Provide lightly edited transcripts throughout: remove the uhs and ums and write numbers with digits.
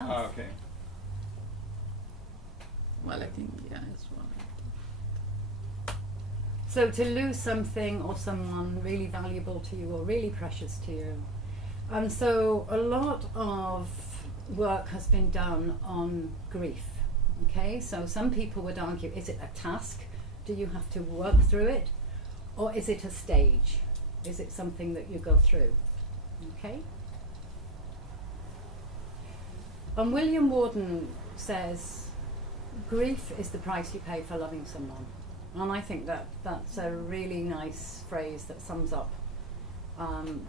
Oh, okay. Well, I think, yeah, as well. So to lose something or someone really valuable to you or really precious to you. And so a lot of work has been done on grief. Okay, so some people would argue, is it a task? Do you have to work through it? Or is it a stage? Is it something that you go through? Okay. And William Warden says, grief is the price you pay for loving someone. And I think that that's a really nice phrase that sums up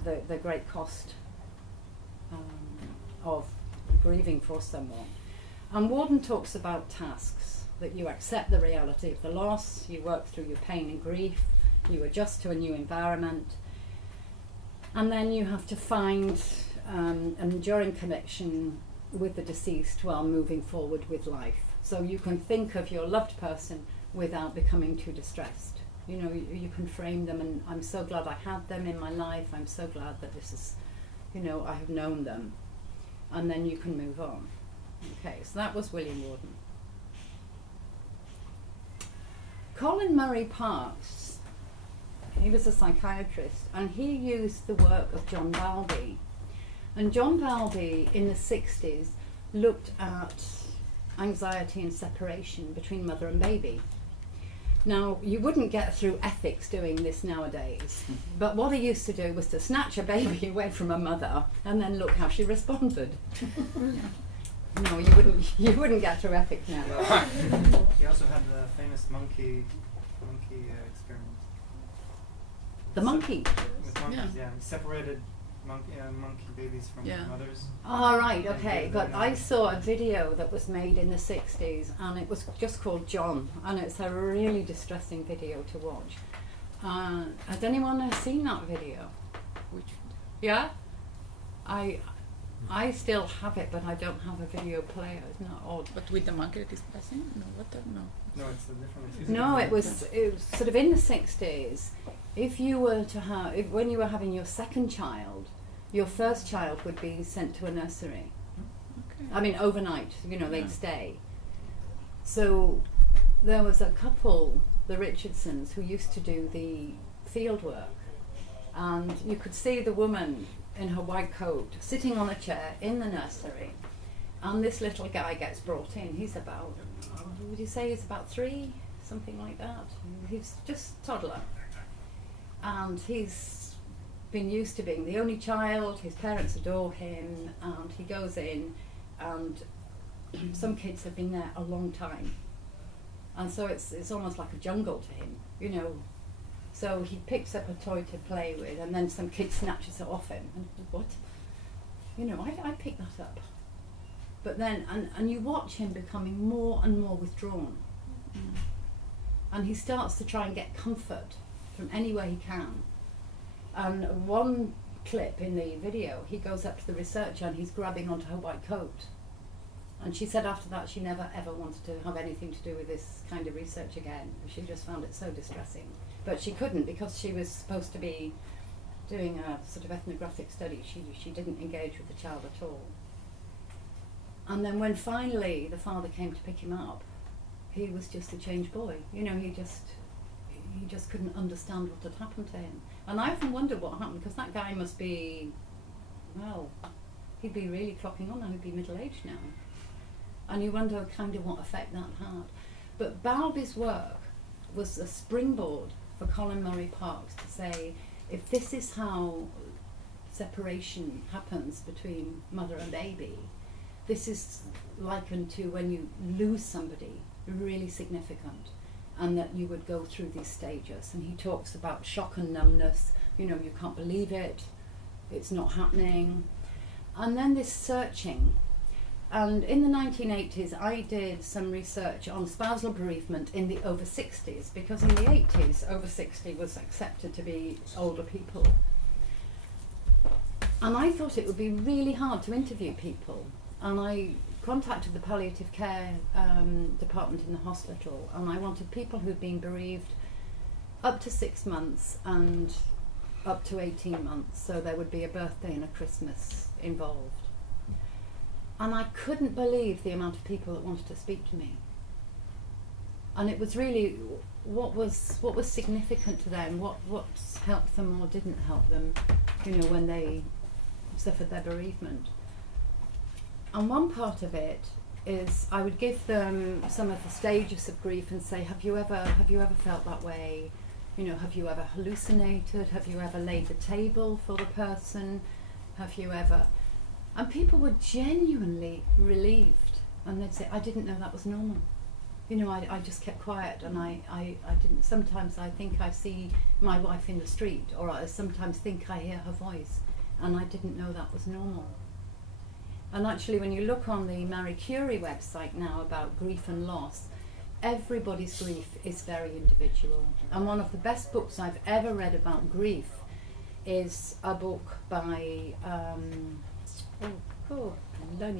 the great cost of grieving for someone. And Warden talks about tasks, that you accept the reality of the loss, you work through your pain and grief, you adjust to a new environment, and then you have to find an enduring connection with the deceased while moving forward with life. So you can think of your loved person without becoming too distressed. You know, you can frame them, and I'm so glad I had them in my life, I'm so glad that this is, you know, I have known them. And then you can move on. Okay, so that was William Warden. Colin Murray Parks, he was a psychiatrist, and he used the work of John Bowlby. And John Bowlby in the 60s looked at anxiety and separation between mother and baby. Now, you wouldn't get through ethics doing this nowadays, but what he used to do was to snatch a baby away from a mother and then look how she responded. No, you wouldn't get through ethics now. He also had the famous monkey experiment. The monkey? With monkeys, yeah. He separated monkey babies from mothers. Oh, right, okay. But I saw a video that was made in the 60s, and it was just called John, and it's a really distressing video to watch. Has anyone seen that video? Which? Yeah? I still have it, but I don't have a video player. Isn't that odd? But with the monkey that is passing? No, what the, no. No, it's a different. No, it was sort of in the 60s. If you were to have, when you were having your second child, your first child would be sent to a nursery. Okay. I mean, overnight, you know, they'd stay. So there was a couple, the Richardsons, who used to do the field work. And you could see the woman in her white coat sitting on a chair in the nursery. And this little guy gets brought in. He's about, would you say he's about 3? Something like that. He's just a toddler. And he's been used to being the only child, his parents adore him, and he goes in, and some kids have been there a long time. And so it's almost like a jungle to him, you know. So he picks up a toy to play with, and then some kid snatches it off him. And what? You know, I picked that up. But then, and you watch him becoming more and more withdrawn. And he starts to try and get comfort from anywhere he can. And one clip in the video, he goes up to the researcher and he's grabbing onto her white coat. And she said after that she never ever wanted to have anything to do with this kind of research again. She just found it so distressing. But she couldn't, because she was supposed to be doing a sort of ethnographic study. She didn't engage with the child at all. And then when finally the father came to pick him up, he was just a changed boy. You know, he just couldn't understand what had happened to him. And I often wonder what happened, because that guy must be, well, he'd be really clocking on now, he'd be middle-aged now. And you wonder kind of what effect that had. But Bowlby's work was a springboard for Colin Murray Parks to say, if this is how separation happens between mother and baby, this is likened to when you lose somebody really significant, and that you would go through these stages. And he talks about shock and numbness, you know, you can't believe it, it's not happening. And then this searching. And in the 1980s, I did some research on spousal bereavement in the over 60s, because in the 80s, over 60 was accepted to be older people. And I thought it would be really hard to interview people. And I contacted the palliative care department in the hospital, and I wanted people who'd been bereaved up to 6 months and up to 18 months, so there would be a birthday and a Christmas involved. And I couldn't believe the amount of people that wanted to speak to me. And it was really what was significant to them, what helped them or didn't help them, you know, when they suffered their bereavement. And one part of it is I would give them some of the stages of grief and say, have you ever felt that way? You know, have you ever hallucinated? Have you ever laid the table for the person? Have you ever? And people were genuinely relieved, and they'd say, I didn't know that was normal. You know, I just kept quiet, and I didn't. Sometimes I think I see my wife in the street, or I sometimes think I hear her voice, and I didn't know that was normal. And actually, when you look on the Marie Curie website now about grief and loss, everybody's grief is very individual. And one of the best books I've ever read about grief is a book by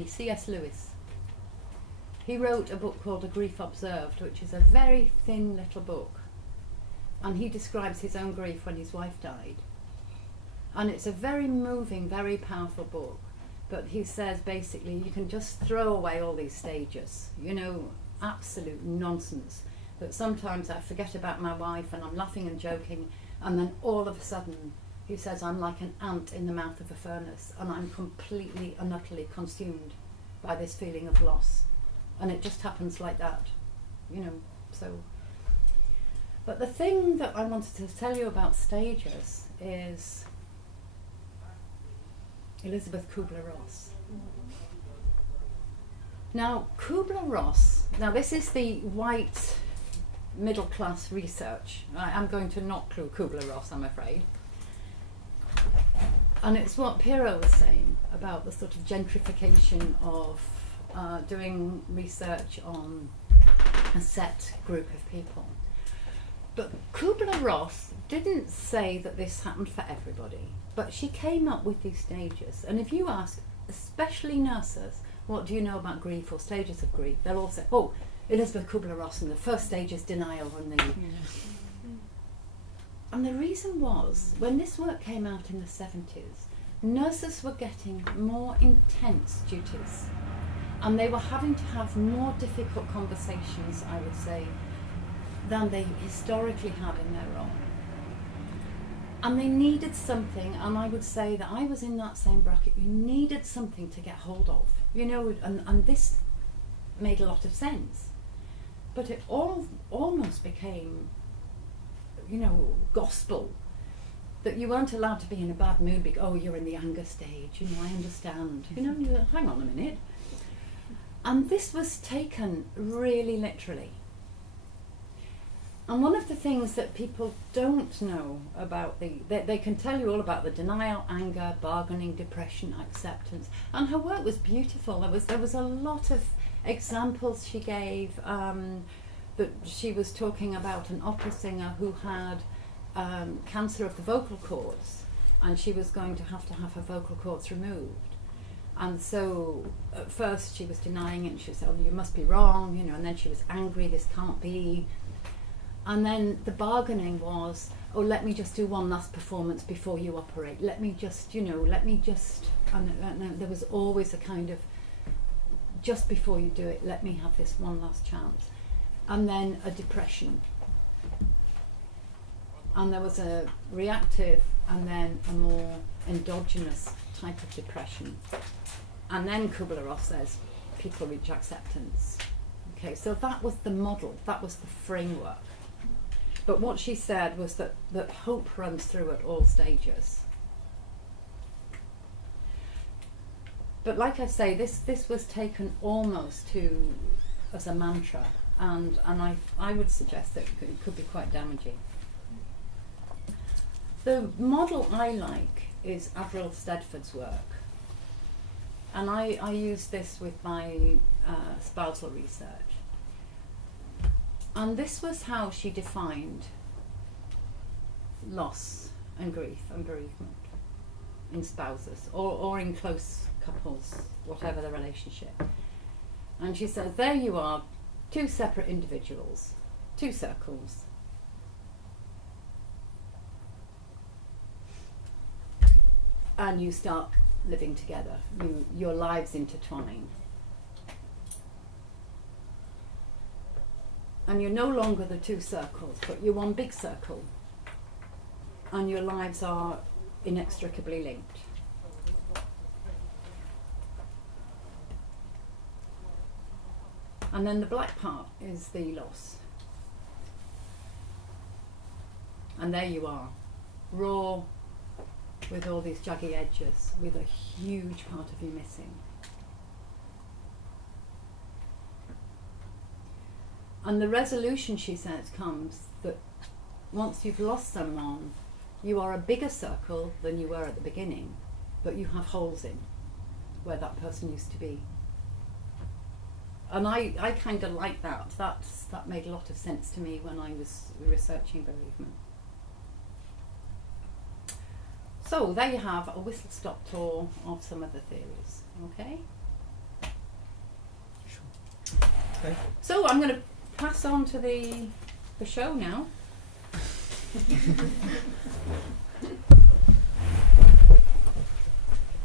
C.S. Lewis. He wrote a book called A Grief Observed, which is a very thin little book, and he describes his own grief when his wife died. And it's a very moving, very powerful book, but he says basically you can just throw away all these stages, you know, absolute nonsense, that sometimes I forget about my wife and I'm laughing and joking, and then all of a sudden he says I'm like an ant in the mouth of a furnace, and I'm completely and utterly consumed by this feeling of loss. And it just happens like that, you know, so. But the thing that I wanted to tell you about stages is Elizabeth Kubler-Ross. Now, Kubler-Ross, now this is the white middle class research. I'm going to not clue Kubler-Ross, I'm afraid. And it's what Piero was saying about the sort of gentrification of doing research on a set group of people. But Kubler-Ross didn't say that this happened for everybody, but she came up with these stages. And if you ask, especially nurses, what do you know about grief or stages of grief, they'll all say, oh, Elizabeth Kubler-Ross, and the first stage is denial, and the... And the reason was, when this work came out in the 70s, nurses were getting more intense duties, and they were having to have more difficult conversations, I would say, than they historically had in their role. And they needed something, and I would say that I was in that same bracket. You needed something to get hold of, you know, and this made a lot of sense. But it almost became, you know, gospel, that you weren't allowed to be in a bad mood because, oh, you're in the anger stage, you know, I understand. You know, you hang on a minute. And this was taken really literally. And one of the things that people don't know about they can tell you all about the denial, anger, bargaining, depression, acceptance. And her work was beautiful. There was a lot of examples she gave, that she was talking about an opera singer who had cancer of the vocal cords, and she was going to have her vocal cords removed. And so at first she was denying it, and she said, oh, you must be wrong, you know, and then she was angry, this can't be. And then the bargaining was, oh, let me just do one last performance before you operate. Let me just, you know, and there was always a kind of, just before you do it, let me have this one last chance. And then a depression. And there was a reactive and then a more endogenous type of depression. And then Kubler-Ross says, people reach acceptance. Okay, so that was the model, that was the framework. But what she said was that hope runs through at all stages. But like I say, this was taken almost as a mantra, and I would suggest that it could be quite damaging. The model I like is Avril Stedford's work, and I use this with my spousal research. And this was how she defined loss and grief and bereavement in spouses or in close couples, whatever the relationship. And she says, there you are, two separate individuals, two circles. And you start living together. Your lives intertwine. And you're no longer the two circles, but you're one big circle. And your lives are inextricably linked. And then the black part is the loss. And there you are, raw, with all these jaggy edges, with a huge part of you missing. And the resolution, she says, comes that once you've lost someone, you are a bigger circle than you were at the beginning, but you have holes in where that person used to be. And I kind of like that. That made a lot of sense to me when I was researching bereavement. So there you have a whistle-stop tour of some of the theories. Okay? Sure. Okay. So I'm going to pass on to the show now.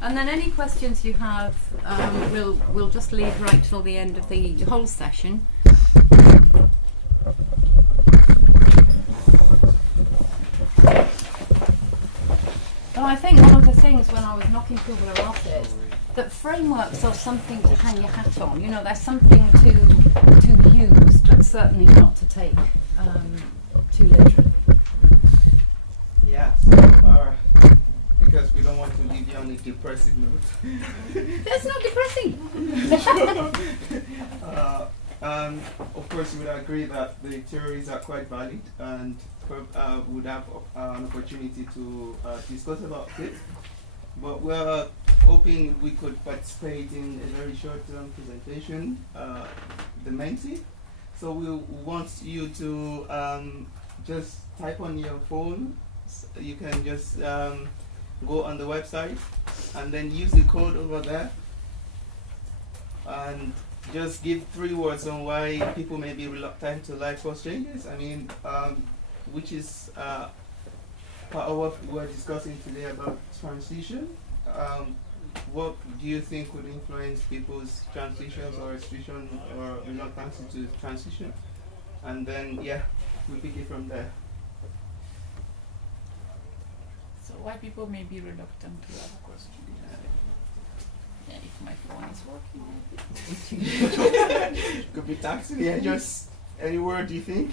And then any questions you have, we'll just leave right till the end of the whole session. But I think one of the things when I was knocking people off is that frameworks are something to hang your hat on. You know, they're something to use, but certainly not to take too literally. Yeah, because we don't want to leave you on a depressive note. That's not depressing. Of course, we would agree that the theories are quite valid and would have an opportunity to discuss about it. But we're hoping we could participate in a very short-term presentation, the Menti. So we want you to just type on your phone. You can just go on the website and then use the code over there and just give 3 words on why people may be reluctant to life force changes. I mean, which is part of what we're discussing today about transition. What do you think would influence people's transitions or restriction or reluctance to transition? And then, yeah, we'll pick it from there. So why people may be reluctant to have a question? Yeah, if my phone is working, maybe. Could be taxi. Yeah, just any word you think.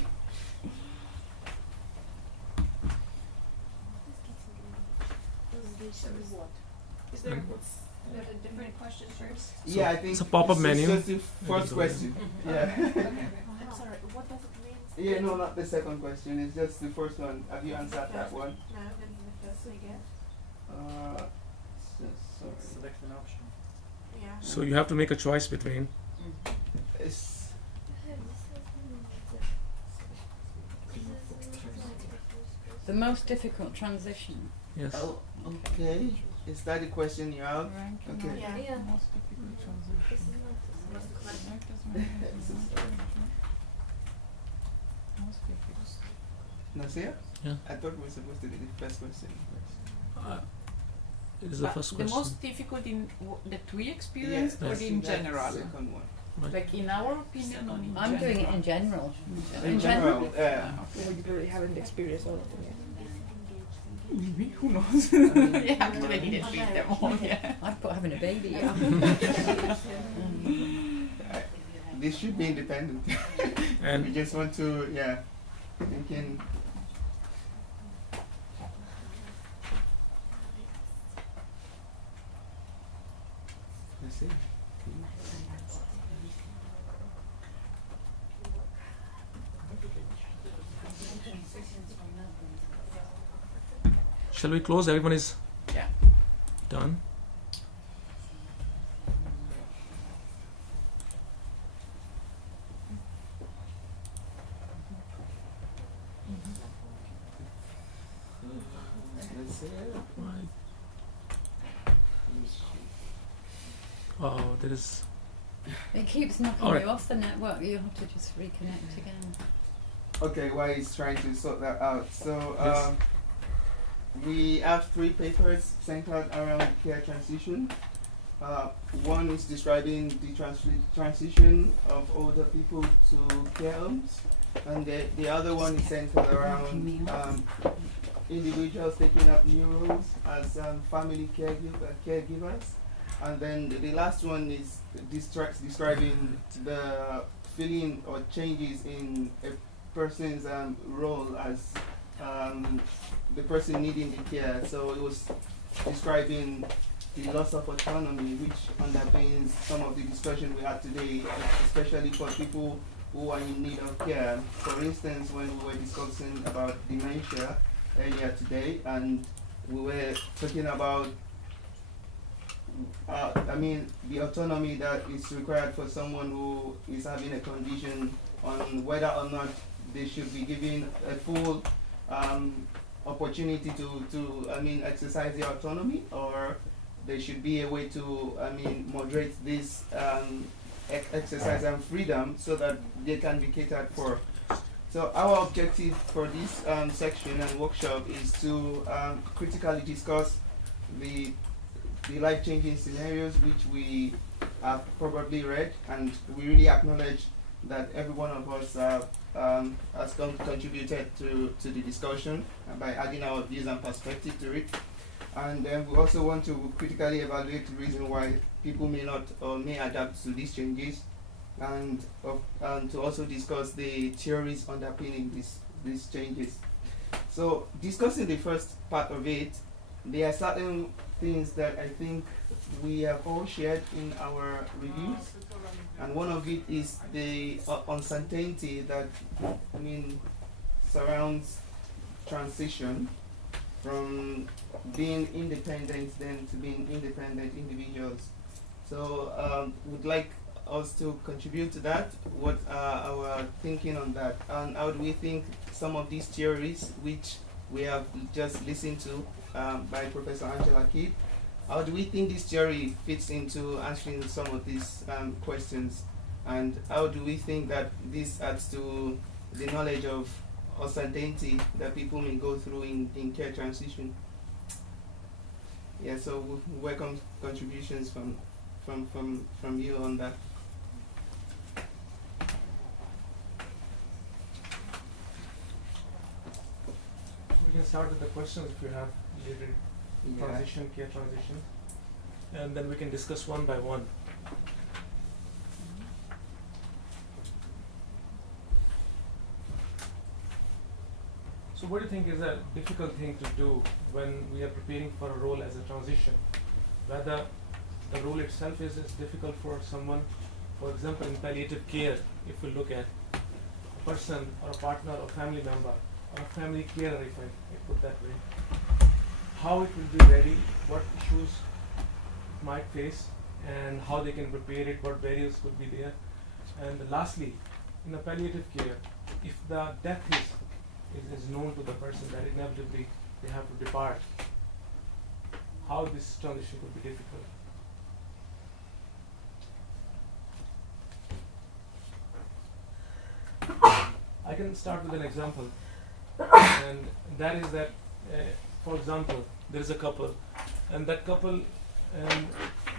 Is there a different question first? Yeah, I think it's a pop-up menu. Just the first question. Yeah. I'm sorry, what does it mean? Yeah, no, not the second question. It's just the first one. Have you answered that one? No, then the first again. Sorry. Select an option. Yeah. So you have to make a choice between. It's The most difficult transition. Yes. oh, okay. Is that the question you have? Ranking Okay. Yeah. of the most difficult transition. Most difficult. Nasir? Yeah. I thought we were supposed to do the first question. It is the But first the question. most difficult in that we experienced or that's- in that's the general? second one. Right. Like in our opinion or in I'm general? doing it in general. In general, You really haven't experienced all of them yet. Maybe, who knows? You actually didn't read them all, yeah. I've got having a baby. This should be independent. We And just want to, yeah, thinking. Let's see. shall we close? Everyone is Yeah. done. Let's see. Right. Oh, there is. It keeps knocking All right. you off the network. You have to just reconnect again. Okay, while he's trying to sort that out. So, Yes. we have 3 papers centered around care transition. One is describing the transition of older people to care homes, and the other one is centered around individuals taking up new roles as family caregivers. And then the last one is describing the feeling or changes in a person's role as the person needing the care. So it was describing the loss of autonomy, which underpins some of the discussion we had today, especially for people who are in need of care. For instance, when we were discussing about dementia earlier today, and we were talking about the autonomy that is required for someone who is having a condition, on whether or not they should be given a full opportunity to exercise their autonomy, or there should be a way to moderate this exercise and freedom so that they can be catered for. So our objective for this section and workshop is to critically discuss the life-changing scenarios which we have probably read, and we really acknowledge that every one of us has contributed to the discussion by adding our views and perspective to it. And then we also want to critically evaluate the reason why people may not or may adapt to these changes, and to also discuss the theories underpinning these changes. So discussing the first part of it, there are certain things that I think we have all shared in our reviews, and one of it is the uncertainty that surrounds transition from being independent then to being independent individuals. So would like us to contribute to that. What are our thinking on that, and how do we think some of these theories which we have just listened to by Professor Angela Kydd, how do we think this theory fits into answering some of these questions, and how do we think that this adds to the knowledge of uncertainty that people may go through in care transition? Yeah, so we welcome contributions from you on that. We can start with the questions if you have related transition, care transition, and then we can discuss one by one. So what do you think is a difficult thing to do when we are preparing for a role as a transition? Whether the role itself is difficult for someone, for example in palliative care, if we look at a person or a partner or family member or a family carer, if I put that way, how it will be ready, what issues it might face, and how they can prepare it, what barriers could be there. And lastly, in a palliative care, if the death is known to the person that inevitably they have to depart, how this transition could be difficult. I can start with an example, and that is that, for example, there is a couple, and that couple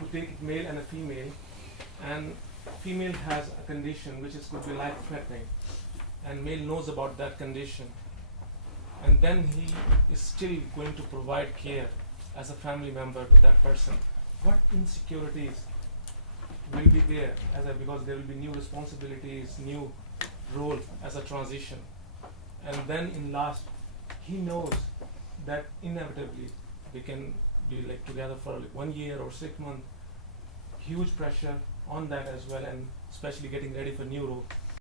would take a male and a female, and female has a condition which could be life-threatening, and male knows about that condition, and then he is still going to provide care as a family member to that person. What insecurities will be there because there will be new responsibilities, new role as a transition, and then in last he knows that inevitably they can be like together for like 1 year or 6 months. Huge pressure on that as well, and especially getting ready for new role.